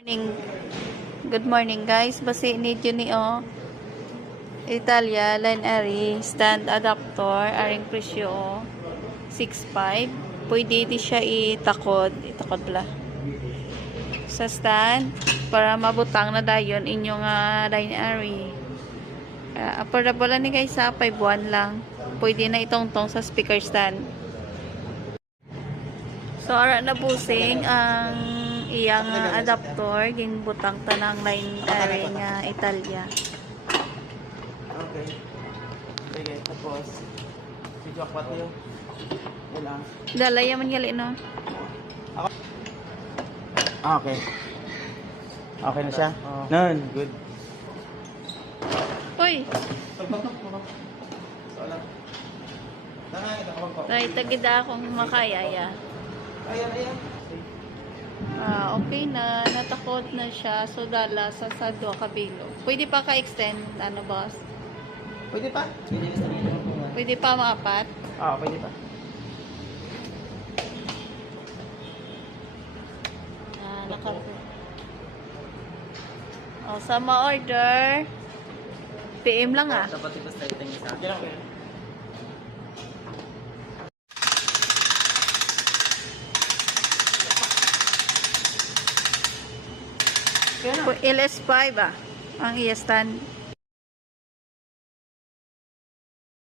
Morning. Good morning guys. Basi need ni Italia line ari stand adapter aring presyo 6.5. Pwede di siya itakod pala sa stand para mabutang na dayon inyong line ari. Affordable ni guys sa 5.1 lang. Pwede na itongtong sa speaker stand. So ara na busing ang iyang adapter ginbutang tanang line ring Italia. Okay. Sige, tapos video akpat niyo. Yan lang. Dalaya man gali no. Okay. Okay na siya? Nun, good. Uy, right tagida akong makayaya. Ayan. Okay na, natakot na siya. So dala sa 2 kabilo. Pwede pa ka-extend, ano boss? Pwede pa? Pwede pa maapat? Pwede pa. Sa ma-order, PM lang Dapat ito sa iting isa. Yan okay. LS5 ang iya stand.